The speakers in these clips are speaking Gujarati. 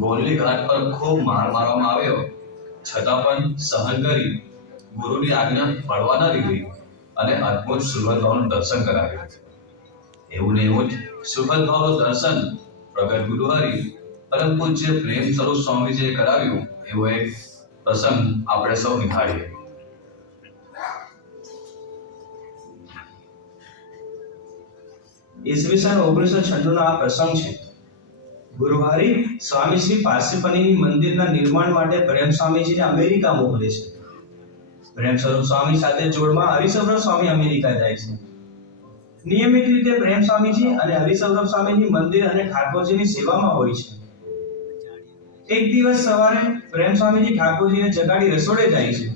ગોલની ઘાટ પર ખૂબ માર મારવામાં આવ્યો, છતાં પણ સહન કરી ગુરુની આજ્ઞા ફળવા ન દીધી અને અદ્ભુત સુગત ભાવનું દર્શન કરાવ્યું. એવું ને એવું જ સુગત ભાવનું દર્શન પ્રગટ ગુરુહરિ પરમ પૂજ્ય પ્રેમ સ્વરૂપ સ્વામીજીએ કરાવ્યું. એવો એક પ્રસંગ આપણે સૌ નિહાળીએ. ઈસવીસન 1996 નો આ પ્રસંગ છે. ગુરુહરિ સ્વામી શ્રી પારસીપની મંદિરના નિર્માણ માટે પ્રેમ સ્વામીજીને અમેરિકા મોકલે છે. પ્રેમ સ્વરૂપ સ્વામી સાથે જોડમાં હરિસૌરભ સ્વામી અમેરિકા જાય છે. નિયમિત રીતે પ્રેમ સ્વામીજી અને હરિસૌરભ સ્વામીજી મંદિર અને ઠાકોરજીની સેવામાં હોય છે. એક દિવસ સવારે પ્રેમ સ્વામીજી ઠાકોરજીને જગાડી રસોડે જાય છે.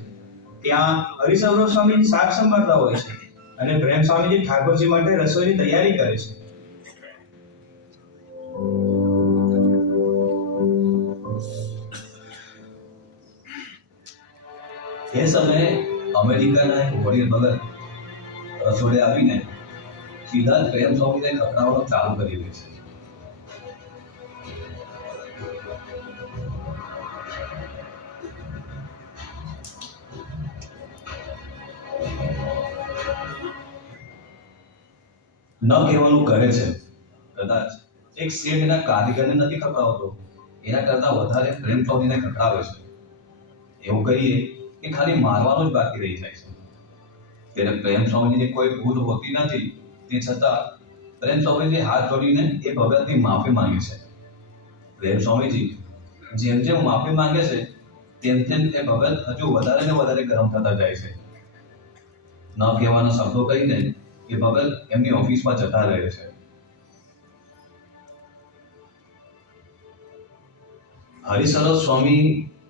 ત્યાં હરિસૌરભ સ્વામીજી શાક સંભાળતા હોય છે અને પ્રેમ સ્વામીજી ઠાકોરજી માટે રસોઈની તૈયારી કરે છે. એ સમયે અમેરિકાના એક વડીલ ભગત રસોડે આવીને સીધા જ પ્રેમ સ્વામીને ખખડાવવાનું ચાલુ કરી દે છે. ન કહેવાનું કરે છે. કદાચ એક શેઠના કારીગરને નથી ખખડાવતો, એના કરતા વધારે પ્રેમ સ્વામીને ખખડાવે છે. એવું કહીએ કે ખાલી મારવાનું જ બાકી રહી જાય છે. ત્યારે પ્રેમ સ્વામીજીની કોઈ ભૂલ હોતી નથી, તે છતાં પ્રેમ સ્વામીજી હાથ જોડીને એ ભગતની માફી માંગે છે. પ્રેમ સ્વામીજી જેમ જેમ માફી માંગે છે તેમ તેમ એ ભગત હજુ વધારે ને વધારે ગરમ થતા જાય છે. ન કહેવાના શબ્દો કહીને એ ભગત એમની ઓફિસમાં જતા રહે છે. હરિસૌરભ સ્વામી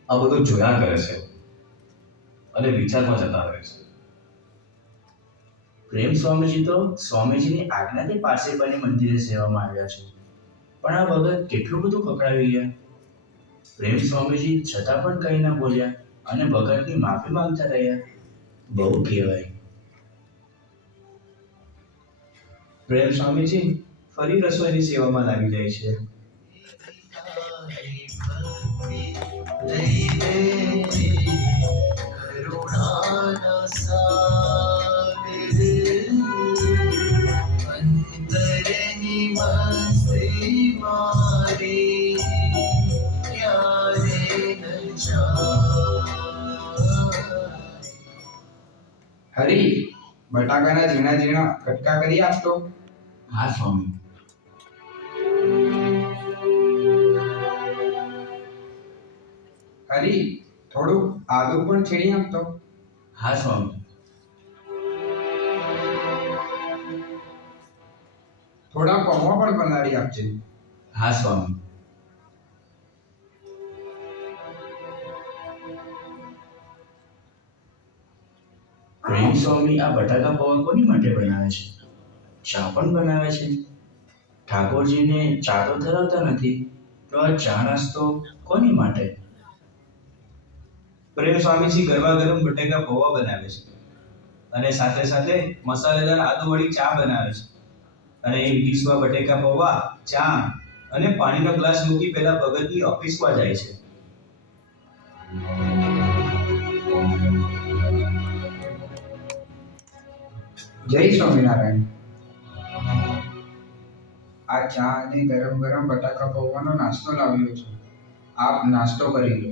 આ બધું જોયા કરે છે અને વિચારમાં જતા રહે છે. પ્રેમ સ્વામીજી તો સ્વામીજીની આજ્ઞાથી પારસીપની મંદિરે સેવામાં આવ્યા છે, પણ આ ભગત કેટલું બધું ખખડાવી ગયા. પ્રેમ સ્વામીજી છતાં પણ કંઈ ના બોલ્યા અને ભગતની માફી માંગતા રહ્યા. બહુ કહેવાય. પ્રેમ સ્વામીજી ફરી રસોઈની સેવામાં લાગી જાય છે. હરી, બટાકાના ઝીણા ઝીણા કટકા કરી આપતો. હા સ્વામી. હરી, થોડું આદુ પણ છીણી આપતો. હા સ્વામી. થોડા પૌવા પણ બનાવી આપજે. હા સ્વામી. પ્રેમ સ્વામી આ બટાકા પૌવા કોની માટે બનાવે છે? ચા પણ બનાવે છે. ઠાકોરજીને ચા તો ધરાવતા નથી, તો આ ચા નાસ્તો કોની માટે? પ્રેમ સ્વામીજી ગરમા ગરમ બટેકા પૌવા બનાવે છે અને સાથે સાથે મસાલેદાર આદુવાળી ચા બનાવે છે. અને એક ડીશમાં બટેકા પૌવા, ચા અને પાણીનો ગ્લાસ મૂકી પેલા ભગતની ઓફિસમાં જાય છે. જય સ્વામિનારાયણ. આ ચા અને ગરમ ગરમ બટાકા પૌવાનો નાસ્તો લાવ્યો છું. આપ નાસ્તો કરી લો.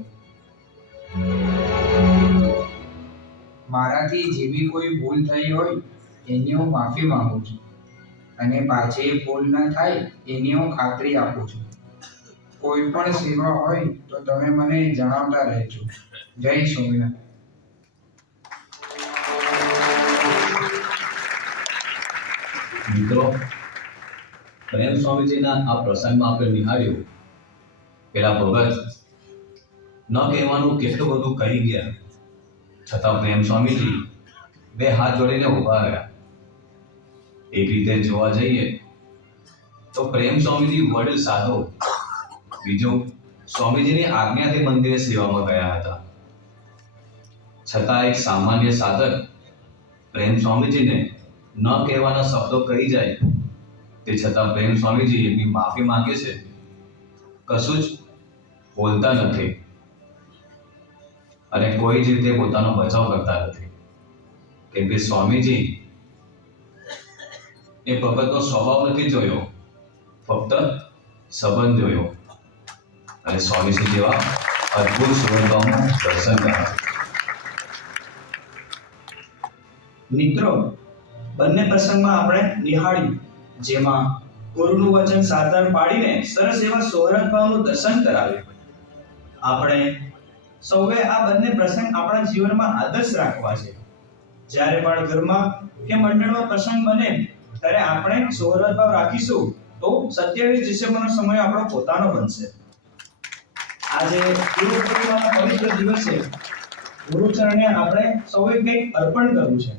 મારાથી જે બી કોઈ ભૂલ થઈ હોય એની હું માફી માંગુ છું અને પાછી ભૂલ ન થાય એની હું ખાતરી આપું છું. કોઈ પણ સેવા હોય તો તમે મને જણાવતા રહેજો. જય સ્વામિનારાયણ. મિત્રો, પ્રેમ સ્વામીજીના આ પ્રસંગમાં આપણે નિહાળ્યું. પેલા ભગત ન કહેવાનું કેટલું બધું કહી ગયા, છતાં પ્રેમ સ્વામીજી બે હાથ જોડીને ઊભા રહ્યા. એક રીતે જોવા જઈએ તો પ્રેમ સ્વામીજી વડીલ સાધુ, બીજું સ્વામીજીની આજ્ઞાથી મંદિરે સેવામાં ગયા હતા. છતાં એક સામાન્ય સાધક પ્રેમ સ્વામીજીને ન કહેવાના શબ્દો કહી જાય, તે છતાં પ્રેમ સ્વામીજી એમની માફી માંગે છે. કશું જ બોલતા નથી અને કોઈ જ રીતે પોતાનો બચાવ કરતા નથી. કેમ કે સ્વામીજી એ ભગતનો સ્વભાવ નથી જોયો, ફક્ત સંબંધ જોયો અને સ્વામીજી જેવા અદ્ભુત સુગંધોનું દર્શન કર્યા. મિત્રો, બંને પ્રસંગમાં આપણે નિહાળ્યું, જેમાં ગુરુનું વચન સાદર પાડીને સરસ એવા સૌરભભાવનું દર્શન કરાવ્યું. આપણે સૌએ આ બંને પ્રસંગ આપણા જીવનમાં આદર્શ રાખવા છે. જ્યારે પણ ઘરમાં કે મંડળમાં પ્રસંગ બને ત્યારે આપણે સૌરભભાવ રાખીશું તો 27 ડિસેમ્બરનો સમય આપણો પોતાનો બનશે. આજે ગુરુ પૂર્ણિમાના પવિત્ર દિવસે ગુરુચરણે આપણે સૌએ કંઈક અર્પણ કરવું છે.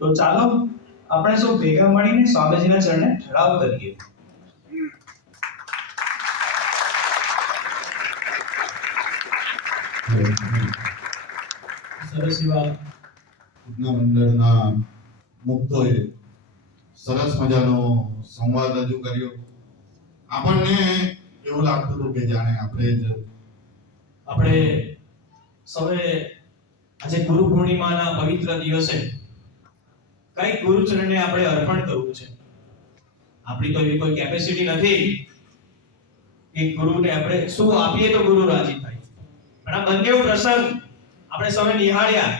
તો ચાલો આપણે સૌ ભેગા મળીને સ્વામીજીના ચરણે ઠરાવ કરીએ. સરસ એવા ઉગના મંડળના મુક્તોએ સરસ મજાનો સંવાદ રજૂ કર્યો. આપણને એવું લાગતું હતું કે જાણે આપણે સૌએ આજે ગુરુ પૂર્ણિમાના પવિત્ર દિવસે કઈક ગુરુચરણને આપણે અર્પણ કરવું છે. આપણી તો એવી કોઈ કેપેસિટી નથી કે ગુરુને આપણે શું આપીએ તો ગુરુ રાજી થાય. પણ આ બંને પ્રસંગ આપણે સૌએ નિહાળ્યા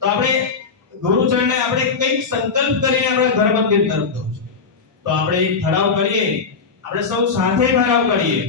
તો આપણે ગુરુચરણને આપણે કંઈક સંકલ્પ કરીને આપણે ઘર મંદિર તરફ જવું છે. તો આપણે એક ઠરાવ કરીએ, આપણે સૌ સાથે ઠરાવ કરીએ